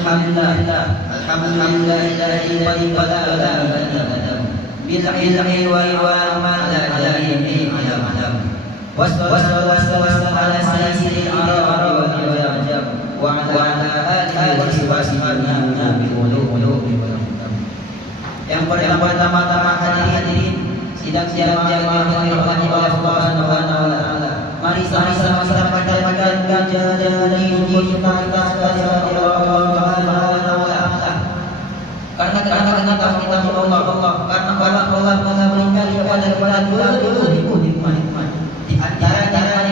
alhamdulillah alladzi qala bil ilmi wal amal la ilaha illa wassalatu ala sayyidil arab wal ajam wa ala alihi wa sahbihi yang pertama-tama hadirin sidang yang dirahmati oleh Allah Subhanahu wa taala. Mari sama-sama kita panjatkan jadi kita sekali Allah Subhanahu wa taala. Karena kita Allah karena Allah memberikan kepada dulu nikmat. Di antara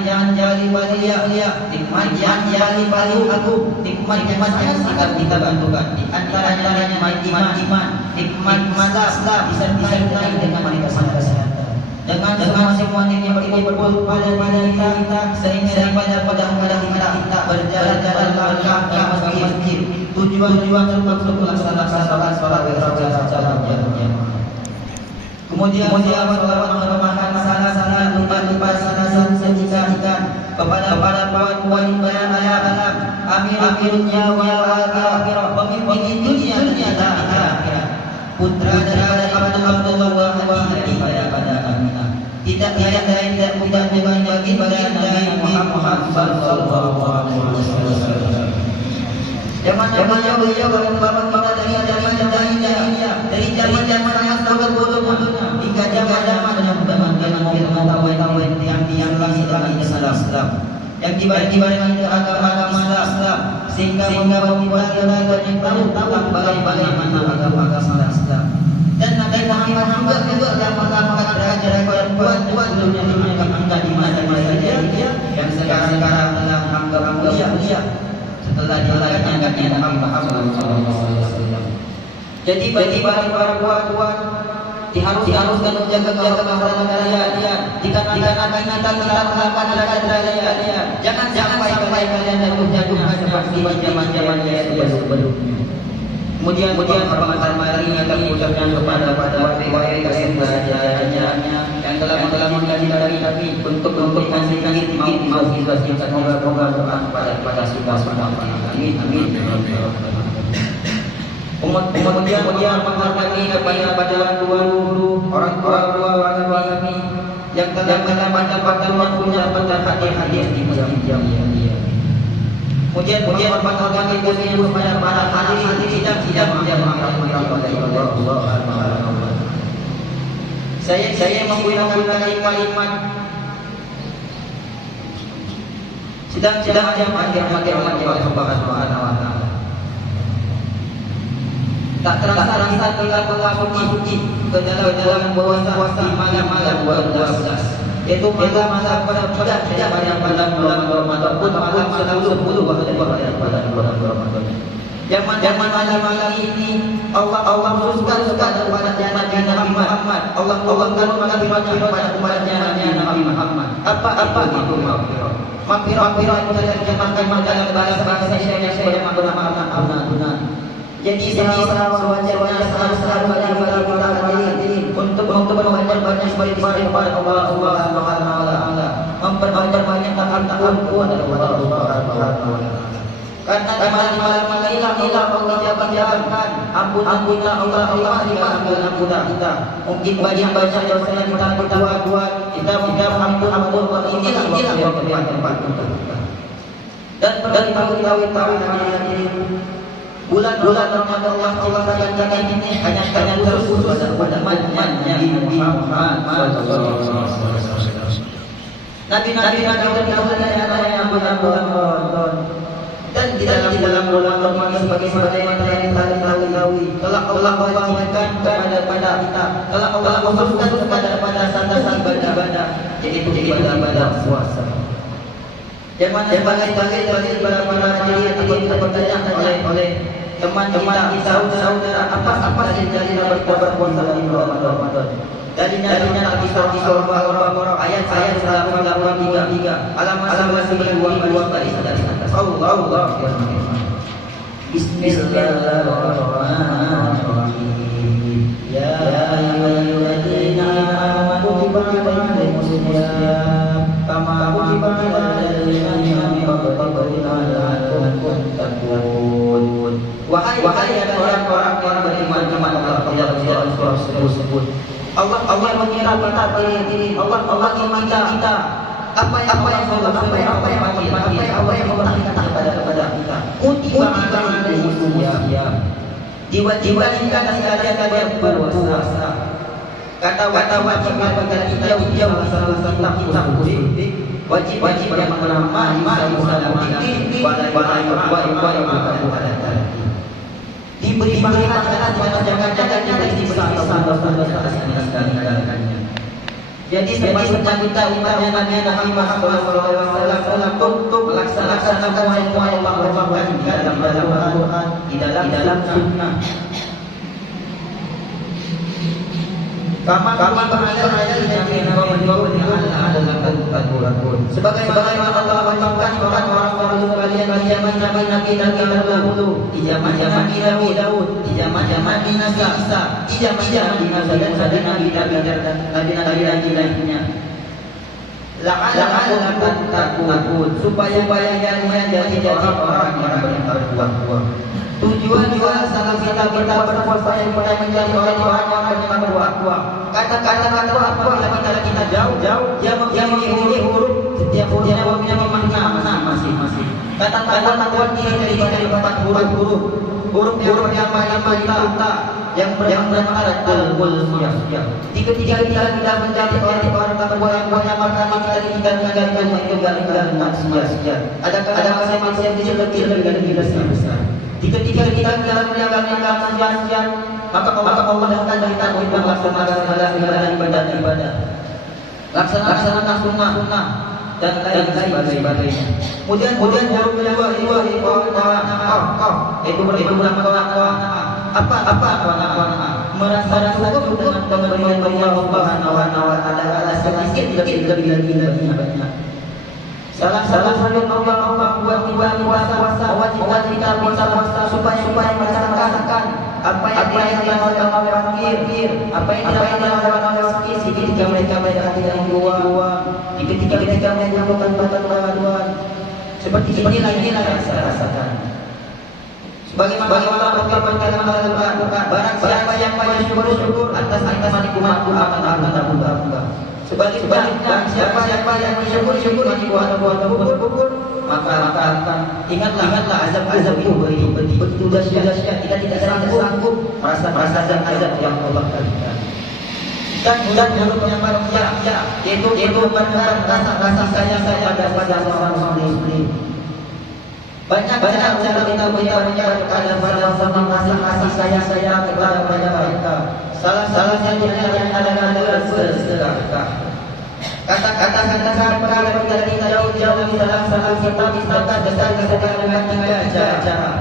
jangan jali waliya nikmat yang jali balu aku nikmat yang sangat kita bantukan. Di antara iman nikmat Islam bisa naik dengan mereka kesehatan. Dengan semua ini berkumpul pada kita sehingga pada kita berjalan-jalan ke masjid. Tujuan untuk melaksanakan salat berjamaah. Kemudian makan salah lupa sajikan kepada puan alam amirnya wal akhirah pemimpin dunia dan akhirat. Putra dari Abdullah wa pada Aminah. Tidak bukan bagi Nabi Muhammad sallallahu alaihi wasallam. Zamannya beliau bapak dari zaman yang sangat bodoh hingga zaman yang langit Islam yang dibandingkan agama Islam sehingga membuat kita tahu bagaimana agama Islam dan Nabi Muhammad juga agama derajat buat dunia di mana saja yang sekarang telah anggap mulia setelah diangkatnya Nabi Muhammad SAW. Jadi bagi para puan diharuskan menjaga kehormatan kalian. Jika akan kita melakukan kalian, jangan sampai kalian jatuh seperti zaman-zaman sebelumnya. Kemudian pertama kali kami ucapkan kepada warga semuanya yang telah mengkaji kami untuk mengasihkan mau semoga kepada semua. Amin. Kemudian kami kepada guru orang tua kami yang telah mendapatkan waktunya pada hadir di masjid yang Kemudian kami kepada para hadirin sidang saya menggunakan kalimat sidang yang makin Allah Subhanahu wa taala. Tak terasa kita memasuki ke dalam puasa malam 12. Yaitu malam pada bulan Ramadan pun malam 10 pada bulan Ramadan. Zaman malam ini Allah khususkan kepada Nabi Muhammad. Allah kepada umatnya Nabi Muhammad. Apa itu maghfirah itu terjemahkan dalam bahasa Indonesia yang bernama ampunan. Jadi sewajarnya seharusnya bagi kita hadirin untuk memperbanyak istighfar Allah Subhanahu wa taala, memperbanyak ampun kepada Allah Subhanahu wa taala. Karena malam hilang Allah jabarkan ampunilah Allah kita. Mungkin banyak dosa yang kita buat, kita ampun inilah tempat kita. Dan perlu tahu hadirin bulan Ramadan Allah katakan ini hanya khusus pada Nabi Muhammad Nabi yang bulan Ramadan dan di dalam bulan Ramadan sebagai yang tahu telah Allah wajibkan kepada kita, telah Allah khususkan kepada satu ibadah yaitu ibadah puasa. Jangan bagi para hadirin dipertanyakan oleh teman-teman kita, saudara apa yang jadi berpuasa di Ramadan. Dari Nabi sallallahu alaihi wasallam ayat 183 halaman 92 dari atas. Allah Bismillahirrahmanirrahim. Ya ayyuhalladzina amanu kutiba alaikumus shiyam kama kutiba alal ladzina min qablikum la'allakum tattaqun. tersebut. Allah mengira kita diri, Allah meminta kita apa yang memerintahkan kepada kita. Kutiba alaihim ya. Diwajibkan kalian berpuasa. Kata wajib bagi kita jauh salah satu kitab wajib yang pertama diberi makanan jangan jadi semacam kita umatnya Nabi Muhammad SAW untuk melaksanakan semua yang Allah wajibkan di dalam Al-Quran, di dalam Sunnah. Kama berada yang adalah Al-Quran. Sebagaimana Allah wajibkan orang-orang Nabi terdahulu di zaman Nabi Daud, di zaman Nabi Isa, di zaman Nabi lainnya. La'allakum tattaqun, supaya kalian jadi orang-orang yang bertakwa. Tujuan salah kita berpuasa yang menjadi orang-orang yang bertakwa. Kata-kata apa kita jauh dia memiliki huruf, setiap hurufnya memakna masing-masing. Kata-kata diri dari 4 huruf. Huruf yang kita yang bermakna al-mulk. Ketika kita menjadi orang takwa yang mengamalkan kita itu gagal maksiat. Ada maksiat yang lebih besar. Ketika kita menjalankan maksiat, maka Allah akan datang untuk melaksanakan ibadah. Laksanakan sunnah dan lain sebagainya. Kemudian huruf kedua itu bermakna apa merasa cukup dengan pemberian Allah Subhanahu wa taala sedikit lebih banyak. Salah satu Allah buat puasa wajib kita puasa supaya melaksanakan apa yang dilakukan oleh fakir, apa yang dilakukan oleh miskin ketika mereka tidak membuang, ketika mereka melakukan bantuan. Seperti inilah rasakan. Sebagaimana Allah berkata dalam Al-Quran, barang siapa yang bersyukur atas nikmat akan Allah. Sebaliknya siapa yang bersyukur bersyukur maka ingatlah azab itu begitu dahsyat kita tidak sanggup merasa azab yang Allah berikan. Dan hurufnya manusia yaitu rasa sayang pada orang muslim. Banyak cara kita menyampaikan pada rasa sayang kepada mereka. Salah satunya yang adalah bersedekah. Kata-kata perkara kita jauh di dalam salah kita misalkan sedekah dengan 3 cara.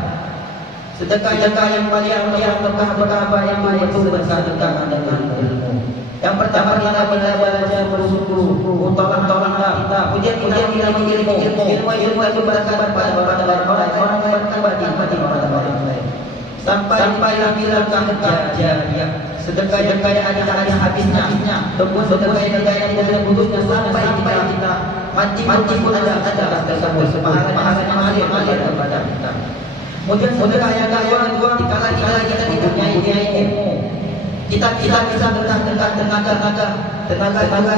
Sedekah yang paling berkah yang itu bersedekah dengan ilmu. Yang pertama kita belajar bersyukur, tolonglah kita. Kemudian kita mengilmu itu berkat pada orang yang berkah di orang lain. Sampai bilang jariah. Sedekah yang ada habisnya, ataupun sedekah yang ada putusnya sampai kita mati pun ada pahalanya mengalir kepada kita. Kemudian sedekah yang kedua dikala kita mempunyai ilmu, kita bisa berdekat tenaga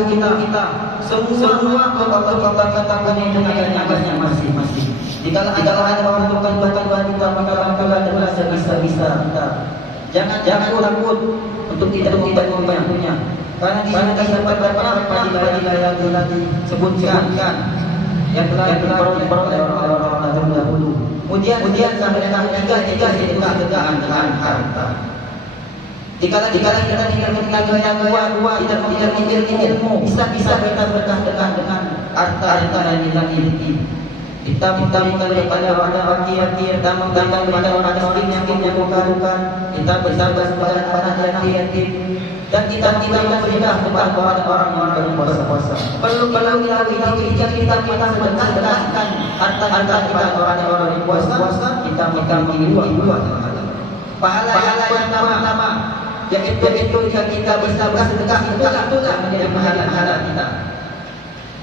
kita semua Allah katakan yang tenaganya masing-masing. Dikala ada orang bukan kita maka bisa kita. Jangan takut untuk tidak mempunyai. Karena di sini terdapat beberapa yang disebutkan yang telah diperoleh orang-orang terdahulu. Kemudian sampai tiga tegaan dengan harta. Dikala kita tidak tidak memiliki ilmu, bisa kita berkah dengan harta yang kita miliki. Kita minta kepada orang fakir, kita minta kepada orang miskin yang membutuhkan, kita bersabar kepada para yatim, dan kita berikan kepada orang-orang berpuasa. Perlu jika kita sedekahkan harta kita orang-orang berpuasa, kita minta dua pahala yang pertama, yaitu jika kita bisa bersedekah itulah menjadi pahala kita.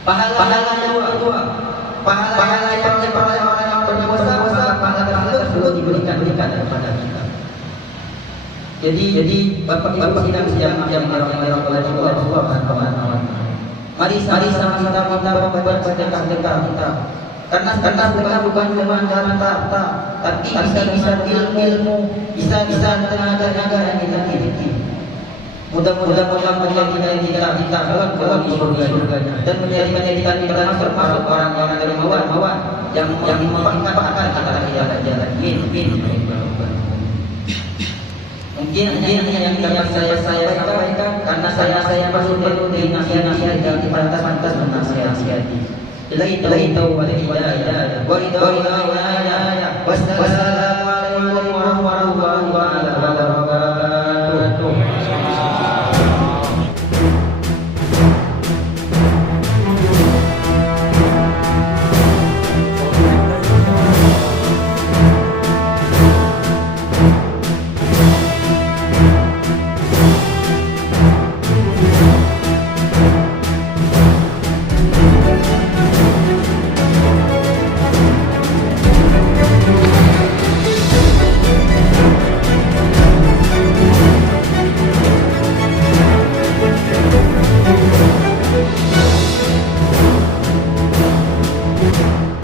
Pahala yang kedua, pahala yang diperoleh orang yang berpuasa, pahala tersebut diberikan kepada kita. Jadi bapak sidang yang merah Allah. Mari sama kita membuat sedekah kita. Karena bukan cuma harta, tapi bisa ilmu, bisa tenaga yang kita miliki. Mudah-mudahan menjadikan kita dalam surga dan menjadikan kita termasuk orang-orang dermawan yang memanfaatkan kita jalan. Amin. Mungkin yang dapat saya sampaikan karena saya masih perlu dinasihati dan pantas menasihati. Ilaihi taubat wa hidayah wa ridha wa wassalamu